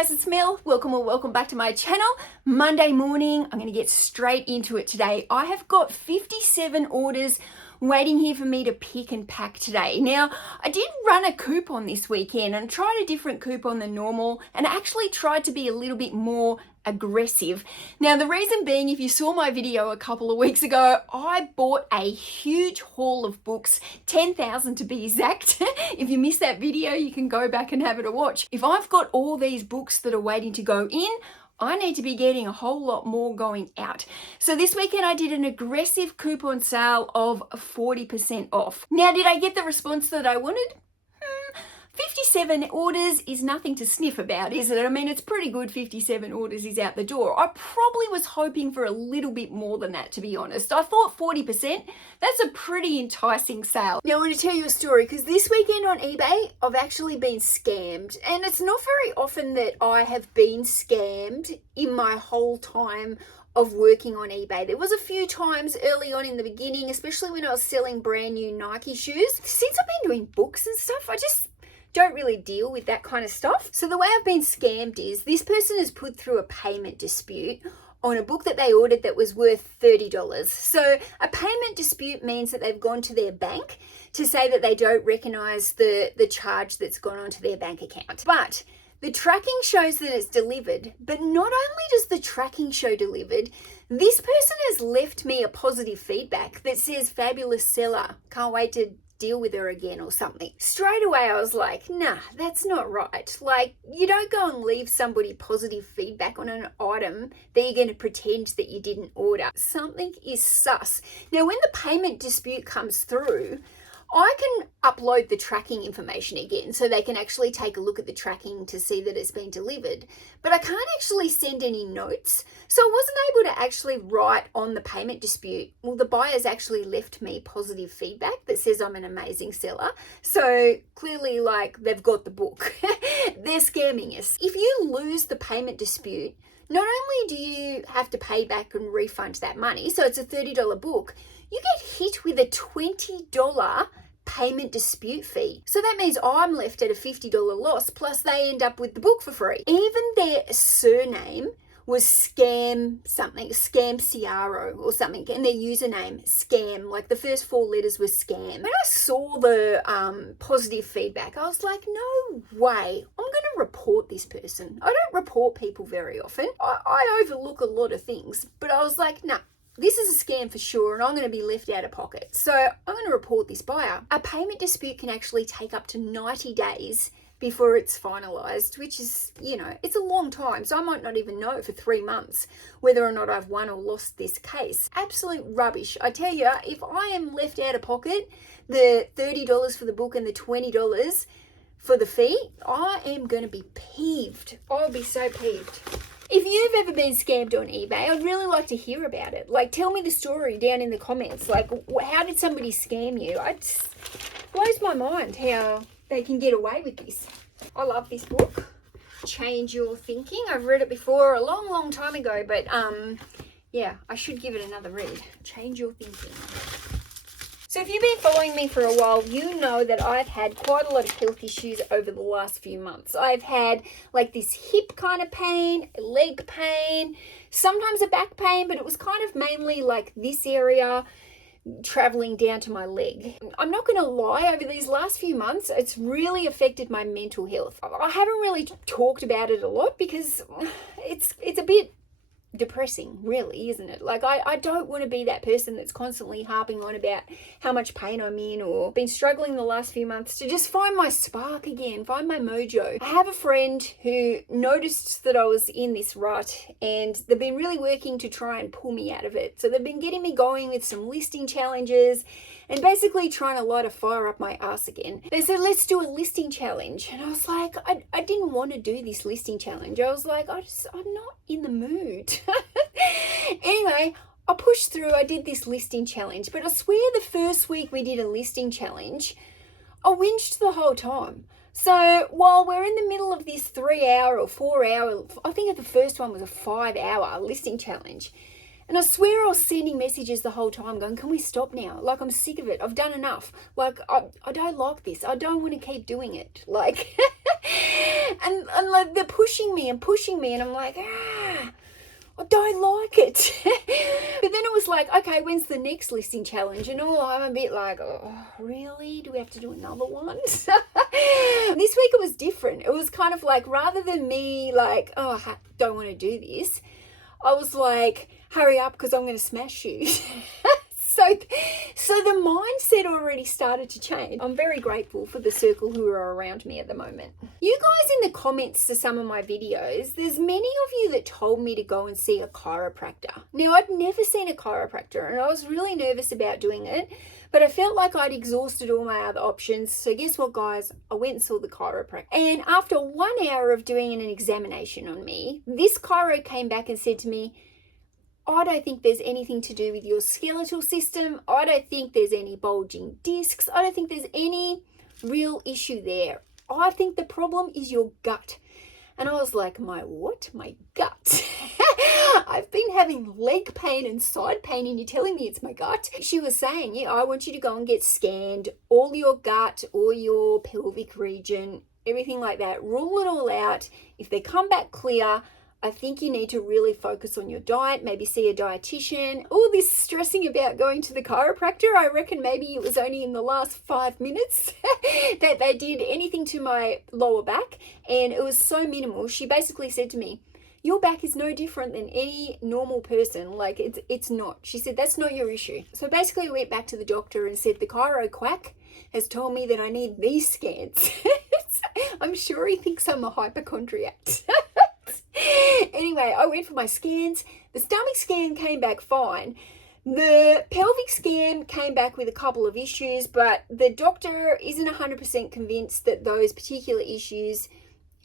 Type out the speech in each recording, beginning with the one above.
guys, it's Mel. Welcome or welcome back to my channel. Monday morning, I'm going to get straight into it today. I have got 57 orders waiting here for me to pick and pack today. Now, I did run a coupon this weekend and tried a different coupon than normal and actually tried to be a little bit more aggressive. Now, the reason being, if you saw my video a couple of weeks ago, I bought a huge haul of books, 10,000 to be exact. If you missed that video, you can go back and have it a watch. If I've got all these books that are waiting to go in, I need to be getting a whole lot more going out. So this weekend I did an aggressive coupon sale of 40% off. Now, did I get the response that I wanted? 57 orders is nothing to sniff about, is it? I mean, it's pretty good 57 orders is out the door. I probably was hoping for a little bit more than that, to be honest. I thought 40%, that's a pretty enticing sale. Now, I want to tell you a story, because this weekend on eBay, I've actually been scammed. And it's not very often that I have been scammed in my whole time of working on eBay. There was a few times early on in the beginning, especially when I was selling brand new Nike shoes. Since I've been doing books and stuff, I just don't really deal with that kind of stuff. So the way I've been scammed is this person has put through a payment dispute on a book that they ordered that was worth $30. So a payment dispute means that they've gone to their bank to say that they don't recognize the charge that's gone onto their bank account. But the tracking shows that it's delivered, but not only does the tracking show delivered, this person has left me a positive feedback that says, "Fabulous seller, can't wait to deal with her again," or something. Straight away I was like, nah, that's not right. Like, you don't go and leave somebody positive feedback on an item that you're going to pretend that you didn't order. Something is sus. Now, when the payment dispute comes through, I can upload the tracking information again so they can actually take a look at the tracking to see that it's been delivered. But I can't actually send any notes. So I wasn't able to actually write on the payment dispute, well, the buyer's actually left me positive feedback that says I'm an amazing seller. So clearly, like, they've got the book. They're scamming us. If you lose the payment dispute, not only do you have to pay back and refund that money, so it's a $30 book, you get hit with a $20 payment dispute fee. So that means I'm left at a $50 loss, plus they end up with the book for free. Even their surname was Scam Ciaro or something, and their username Scam, like the first 4 letters was Scam. When I saw the positive feedback, I was like, no way, I'm going to report this person. I don't report people very often. I overlook a lot of things, but I was like, nah, this is a scam for sure, and I'm going to be left out of pocket. So I'm going to report this buyer. A payment dispute can actually take up to 90 days before it's finalized, which is, you know, it's a long time. So I might not even know for 3 months whether or not I've won or lost this case. Absolute rubbish. I tell you, if I am left out of pocket, the $30 for the book and the $20 for the fee, I am going to be peeved. I'll be so peeved. If you've ever been scammed on eBay, I'd really like to hear about it. Like, tell me the story down in the comments. Like, how did somebody scam you? It blows my mind how they can get away with this. I love this book, Change Your Thinking. I've read it before a long, long time ago, but yeah, I should give it another read. Change Your Thinking. So if you've been following me for a while, you know that I've had quite a lot of health issues over the last few months. I've had like this hip kind of pain, leg pain, sometimes a back pain, but it was kind of mainly like this area traveling down to my leg. I'm not going to lie, over these last few months, it's really affected my mental health. I haven't really talked about it a lot because it's a bit depressing, really, isn't it? Like, I don't want to be that person that's constantly harping on about how much pain I'm in, or been struggling the last few months to just find my spark again, find my mojo. I have a friend who noticed that I was in this rut, and they've been really working to try and pull me out of it. So they've been getting me going with some listing challenges and basically trying to light a fire up my ass again. They said, let's do a listing challenge. And I was like, I didn't want to do this listing challenge. I was like, I'm not in the mood. Anyway, I pushed through. I did this listing challenge, but I swear the first week we did a listing challenge, I whinged the whole time. So while we're in the middle of this 3-hour or 4-hour, I think the first one was a 5-hour listing challenge, and I swear I was sending messages the whole time going, can we stop now? Like, I'm sick of it. I've done enough. Like, I don't like this. I don't want to keep doing it. Like, and like they're pushing me, and I'm like, I don't like it. But then it was like, okay, when's the next listing challenge? And I'm a bit like, oh, really? Do we have to do another one? This week it was different. It was kind of like, rather than me like, oh, I don't want to do this, I was like, hurry up because I'm going to smash you. So the mindset already started to change. I'm very grateful for the circle who are around me at the moment. You guys in the comments to some of my videos, there's many of you that told me to go and see a chiropractor. Now, I'd never seen a chiropractor and I was really nervous about doing it, but I felt like I'd exhausted all my other options. So guess what, guys? I went and saw the chiropractor. And after 1 hour of doing an examination on me, this chiro came back and said to me, I don't think there's anything to do with your skeletal system. I don't think there's any bulging discs. I don't think there's any real issue there. I think the problem is your gut. And I was like, my what? My gut. I've been having leg pain and side pain and you're telling me it's my gut? She was saying, yeah, I want you to go and get scanned, all your gut, all your pelvic region, everything like that. Rule it all out. If they come back clear, I think you need to really focus on your diet, maybe see a dietitian. All this stressing about going to the chiropractor, I reckon maybe it was only in the last 5 minutes that they did anything to my lower back, and it was so minimal. She basically said to me, your back is no different than any normal person. Like, it's not. She said, that's not your issue. So basically I went back to the doctor and said, the chiro quack has told me that I need these scans. I'm sure he thinks I'm a hypochondriac. Anyway, I went for my scans. The stomach scan came back fine. The pelvic scan came back with a couple of issues, but the doctor isn't 100% convinced that those particular issues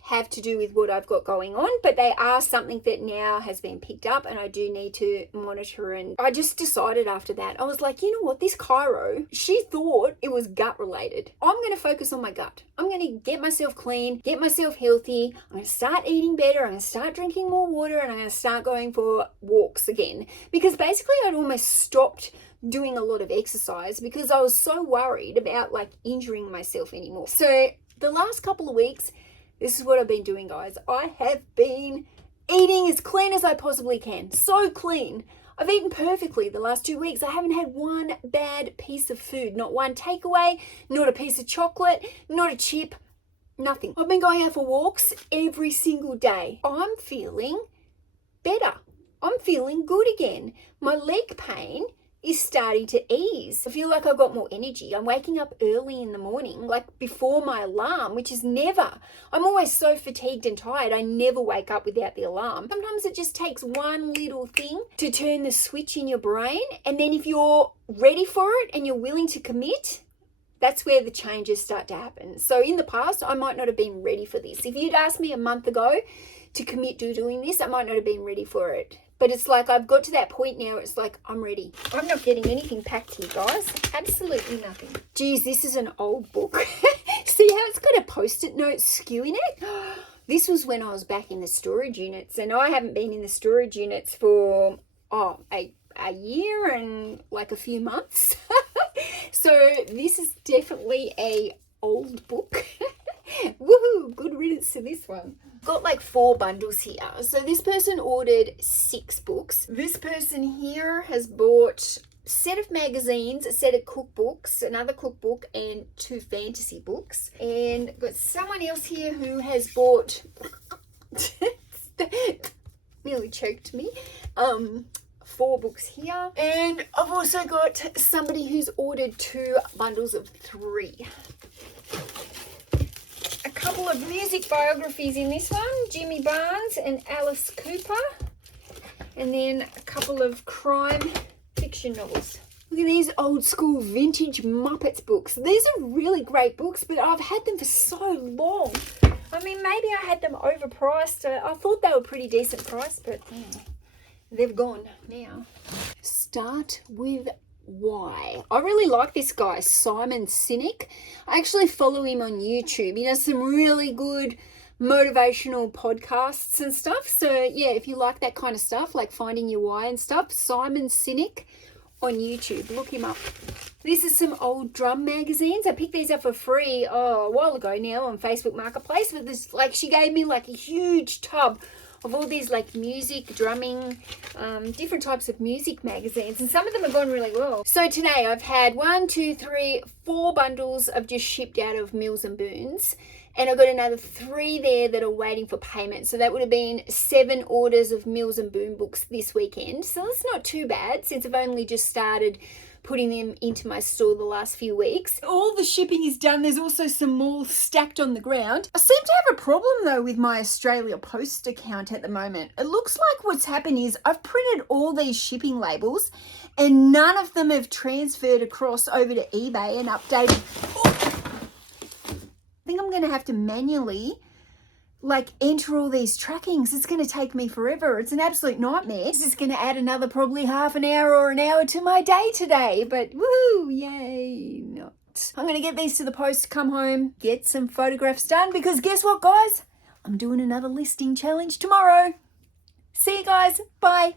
have to do with what I've got going on, but they are something that now has been picked up and I do need to monitor. And I just decided after that, I was like, you know what, this chiro, she thought it was gut related. I'm going to focus on my gut. I'm going to get myself clean, get myself healthy. I'm going to start eating better. I'm going to start drinking more water and I'm going to start going for walks again, because basically I'd almost stopped doing a lot of exercise because I was so worried about like injuring myself anymore. So the last couple of weeks, this is what I've been doing, guys. I have been eating as clean as I possibly can. So clean. I've eaten perfectly the last 2 weeks. I haven't had one bad piece of food. Not one takeaway, not a piece of chocolate, not a chip, nothing. I've been going out for walks every single day. I'm feeling better. I'm feeling good again. My leg pain is starting to ease. I feel like I've got more energy. I'm waking up early in the morning, like before my alarm, which is never. I'm always so fatigued and tired. I never wake up without the alarm. Sometimes it just takes one little thing to turn the switch in your brain. And then if you're ready for it and you're willing to commit, that's where the changes start to happen. So in the past, I might not have been ready for this. If you'd asked me a month ago to commit to doing this, I might not have been ready for it. But it's like I've got to that point now, it's like I'm ready. I'm not getting anything packed here, guys. Absolutely nothing. Geez, this is an old book. See how it's got a post-it note skew in it? This was when I was back in the storage units, and I haven't been in the storage units for, a year and like a few months. So this is definitely a old book. Woohoo, good riddance to this one. Got like 4 bundles here. So this person ordered 6 books. This person here has bought a set of magazines, a set of cookbooks, another cookbook, and 2 fantasy books. And got someone else here who has bought nearly choked me. 4 books here. And I've also got somebody who's ordered 2 bundles of 3. A couple of music biographies in this one, Jimmy Barnes and Alice Cooper, and then a couple of crime fiction novels. Look at these old school vintage Muppets books. These are really great books, but I've had them for so long. I mean, maybe I had them overpriced. I thought they were pretty decent price, but they've gone now. Start with why. I really like this guy, Simon Sinek. I actually follow him on YouTube. He does some really good motivational podcasts and stuff. So yeah, if you like that kind of stuff, like finding your why and stuff, Simon Sinek on YouTube. Look him up. This is some old drum magazines. I picked these up for free a while ago now on Facebook Marketplace. But this, like, she gave me like a huge tub of all these like music, drumming, different types of music magazines, and some of them have gone really well. So today I've had 4 bundles of just shipped out of Mills and Boons, and I've got another 3 there that are waiting for payment. So that would have been 7 orders of Mills and Boon books this weekend. So that's not too bad since I've only just started putting them into my store the last few weeks. All the shipping is done. There's also some more stacked on the ground. I seem to have a problem though with my Australia Post account at the moment. It looks like what's happened is I've printed all these shipping labels and none of them have transferred across over to eBay and updated. I think I'm going to have to manually like enter all these trackings. It's going to take me forever. It's an absolute nightmare. This is going to add another probably half an hour or an hour to my day today, but woohoo, yay, not. I'm going to get these to the post, come home, get some photographs done, because guess what, guys? I'm doing another listing challenge tomorrow. See you guys. Bye.